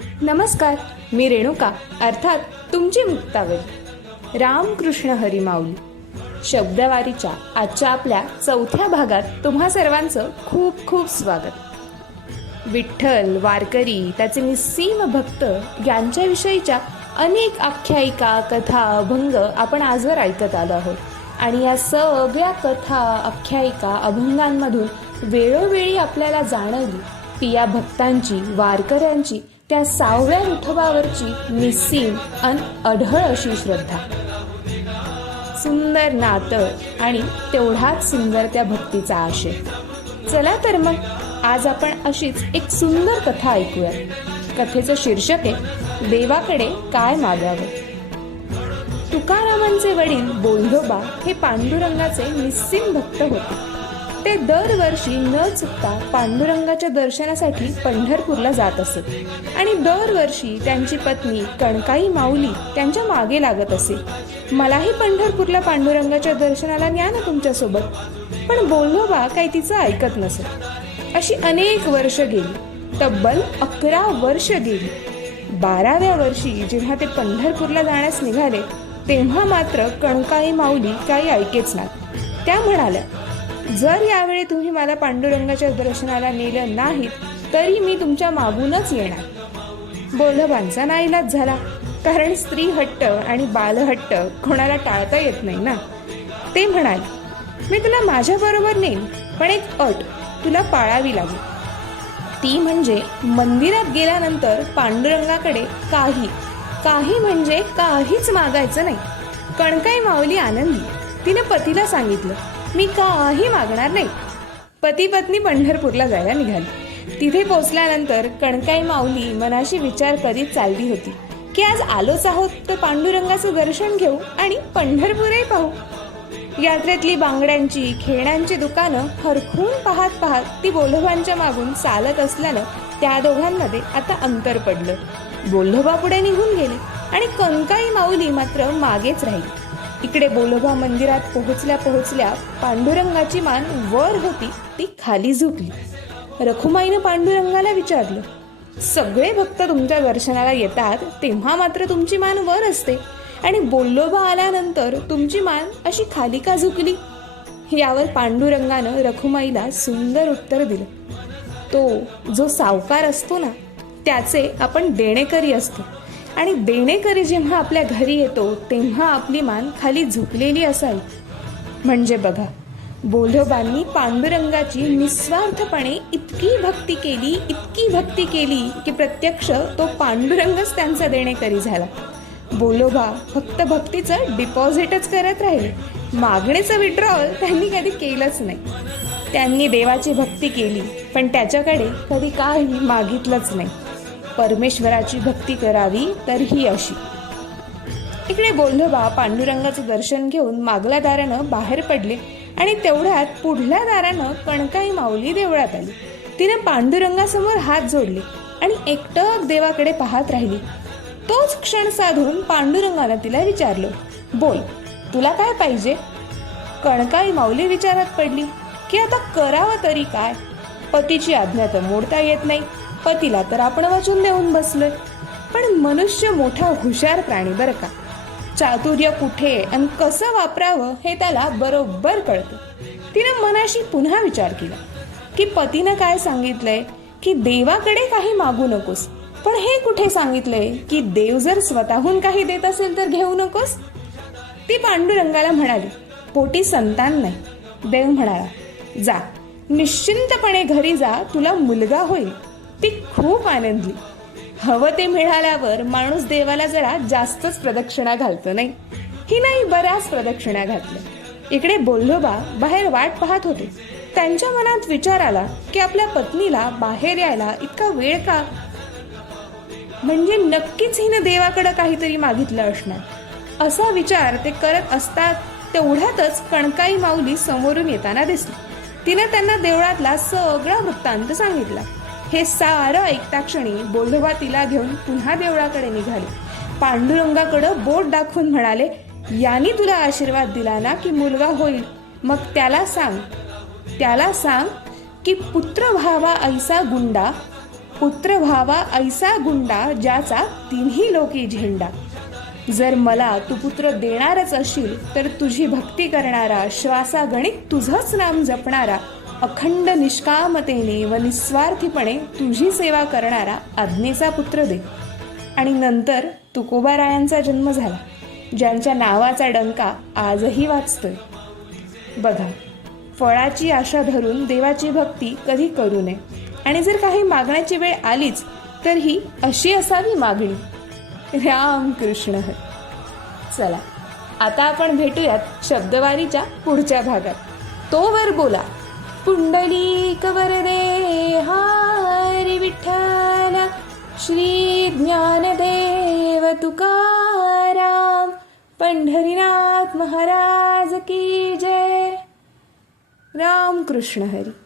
नमस्कार मी रेणुका अर्थात तुमची मुक्तावली रामकृष्ण हरिमाऊली शब्दवारीच्या आजच्या आपल्या चौथ्या भागात तुम्हा सर्वांचं खूप खूप स्वागत. विठ्ठल वारकरी त्याचे निस्सीम भक्त यांच्याविषयीच्या अनेक आख्यायिका कथा अभंग आपण आजवर ऐकत आलो आहोत. आणि या सगळ्या कथा आख्यायिका अभंगांमधून वेळोवेळी आपल्याला जाणवली ती या भक्तांची वारकऱ्यांची त्या सावळ्या विठोबावरची निस्सीम अन अढळ अशी श्रद्धा. सुंदर नातं आणि तेवढाच सुंदर त्या भक्तीचा आशय. चला तर मग आज आपण अशीच एक सुंदर कथा ऐकूया. कथेचं शीर्षक आहे देवाकडे काय मागावं? तुकारामांचे वडील बोलधोबा हे पांडुरंगाचे निस्सिम भक्त होते. ते दरवर्षी न चुकता पांडुरंगाच्या दर्शनासाठी पंढरपूरला जात असत आणि दरवर्षी त्यांची पत्नी कणकाई माऊली त्यांच्या मागे लागत असे. मलाही पंढरपूरला पांडुरंगाच्या दर्शनाला न्या ना तुमच्यासोबत. पण बोल्डोबा काही तिचं ऐकत नसत अशी अनेक वर्ष गेली. तब्बल अकरा वर्ष गेली. बाराव्या वर्षी जेव्हा ते पंढरपूरला जाण्यास निघाले तेव्हा मात्र कणकाई माऊली काही ऐकेच ना त्या म्हणाल्या जर यावेळी तुम्ही मला पांडुरंगाच्या दर्शनाला नेलं नाहीत तरी मी तुमच्या मागूनच येणार. बोलबांचा नाईलाज झाला. कारण स्त्री हट्ट आणि बालहट्ट कोणाला टाळता येत नाही ना? ते म्हणाले मी तुला माझ्याबरोबर नेईन पण एक अट तुला पाळावी लागेल. ती म्हणजे मंदिरात गेल्यानंतर पांडुरंगाकडे काही काही म्हणजे काहीच मागायचं नाही. कणकाई माऊली आनंदी. तिने पतीला सांगितलं मी काही मागणार नाही. पती पत्नी पंढरपूरला जायला निघाली. तिथे पोचल्यानंतर कणकाई माऊली मनाशी विचार करीत चालली होती की आज आलोच आहोत तर पांडुरंगाचं दर्शन घेऊ आणि पंढरपूरही पाहू. यात्रेतली बांगड्यांची खेळण्यांची दुकानं हरखून पाहत पाहत ती बोलभांच्या मागून चालत असल्यानं त्या दोघांमध्ये आता अंतर पडलं. बोल्हबा पुढे निघून गेले आणि कणकाई माऊली मात्र मागेच राहिली. इकडे बोलोबा मंदिरात पोहोचल्या पोहोचल्या पांडुरंगाची मान वर होती ती खाली झुकली. रखुमाईनं पांडुरंगाला विचारलं सगळे भक्त तुमच्या दर्शनाला येतात तेव्हा मात्र तुमची मान वर असते. आणि बोल्लोबा आल्यानंतर तुमची मान अशी खाली का झुकली? यावर पांडुरंगानं रखुमाईला सुंदर उत्तर दिलं. तो जो सावकार असतो ना त्याचे आपण देणेकरी असतो. आणि देणेकरी जेव्हा आपल्या घरी येतो तेव्हा आपली मान खाली झुकलेली असावी. म्हणजे बघा बोलोबांनी पांडुरंगाची निस्वार्थपणे इतकी भक्ती केली इतकी भक्ती केली की प्रत्यक्ष तो पांडुरंगच त्यांचा देणेकरी झाला. बोलोबा फक्त भक्तीचं डिपॉझिटच करत राहिले. मागणीचं विड्रॉल त्यांनी कधी केलंच नाही. त्यांनी देवाची भक्ती केली पण त्याच्याकडे कधी काही मागितलंच नाही. परमेश्वराची भक्ती करावी तर ही अशी. इकडे गोंधोबा पांडुरंगाचं दर्शन घेऊन मागल्या दारानं बाहेर पडले आणि तेवढ्यात पुढल्या दारानं कणकाई माऊली देवळात आली. तिने पांडुरंगासमोर हात जोडले आणि एकटक देवाकडे पाहत राहिली. तोच क्षण साधून पांडुरंगानं तिला विचारलं बोल तुला काय पाहिजे? कणकाई माऊली विचारात पडली की आता करावं तरी काय? पतीची आज्ञा तर मोडता येत नाही. पतीला तर आपण वाचून देऊन बसलोय. पण मनुष्य मोठा हुशार प्राणी बरं का? चातुर्य कुठे आणि कसं वापरावं हे त्याला बरोबर कळतं. तिनं मनाशी पुन्हा विचार केला की पतीनं काय सांगितलंय? की देवाकडे काही मागू नकोस. पण हे कुठे सांगितलंय? की देव जर स्वतःहून काही देत असेल तर घेऊ नकोस? ती पांडुरंगाला म्हणाली पोटी संतान नाही. देव म्हणाला जा निश्चिंतपणे घरी जा तुला मुलगा होईल. ती खूप आनंदली. हवं ते मिळाल्यावर माणूस देवाला जरा जास्तच प्रदक्षिणा घालतो नाही? ही नाही बऱ्याच प्रदक्षिणा घातल्या. इकडे बोल्लोबा बाहेर वाट पाहत होते. त्यांच्या मनात विचार आला की आपल्या पत्नीला बाहेर यायला इतका वेळ का? म्हणजे नक्कीच हिनं देवाकडे काहीतरी मागितलं असणार. असा विचार ते करत असतात तेवढ्यातच कणकाई माऊली समोरून येताना दिसली. तिने त्यांना देवळातला सगळा वृत्तांत सांगितला. हे सारं ऐकता क्षणी बोधोबा तिला घेऊन पुन्हा देवळाकडे निघाले. पांडुरंगाकडं बोट दाखवून म्हणाले यांनी तुला आशीर्वाद दिला ना की मुलगा होईल? मग त्याला सांग त्याला सांग की पुत्र व्हावा ऐसा गुंडा पुत्र व्हावा ऐसा गुंडा ज्याचा तिन्ही लोकी झेंडा. जर मला तू पुत्र देणारच असशील तर तुझी भक्ती करणारा श्वासागणित तुझंच नाम जपणारा अखंड निष्कामतेने व निस्वार्थीपणे तुझी सेवा करणारा आज्ञेचा पुत्र दे. आणि नंतर तुकोबारायांचा जन्म झाला ज्यांच्या नावाचा डंका आजही वाचतोय. बघा फळाची आशा धरून देवाची भक्ती कधी करू नये. आणि जर काही मागण्याची वेळ आलीच तर ही अशी असावी मागणी. राम कृष्ण चला आता आपण भेटूयात शब्दवारीच्या पुढच्या भागात. तोवर बोला. पुण्डलीक वरदे हरी विठ्ठल श्री ज्ञानदेव तुकाराम पंढरीनाथ महाराज की जय. राम कृष्ण हरी.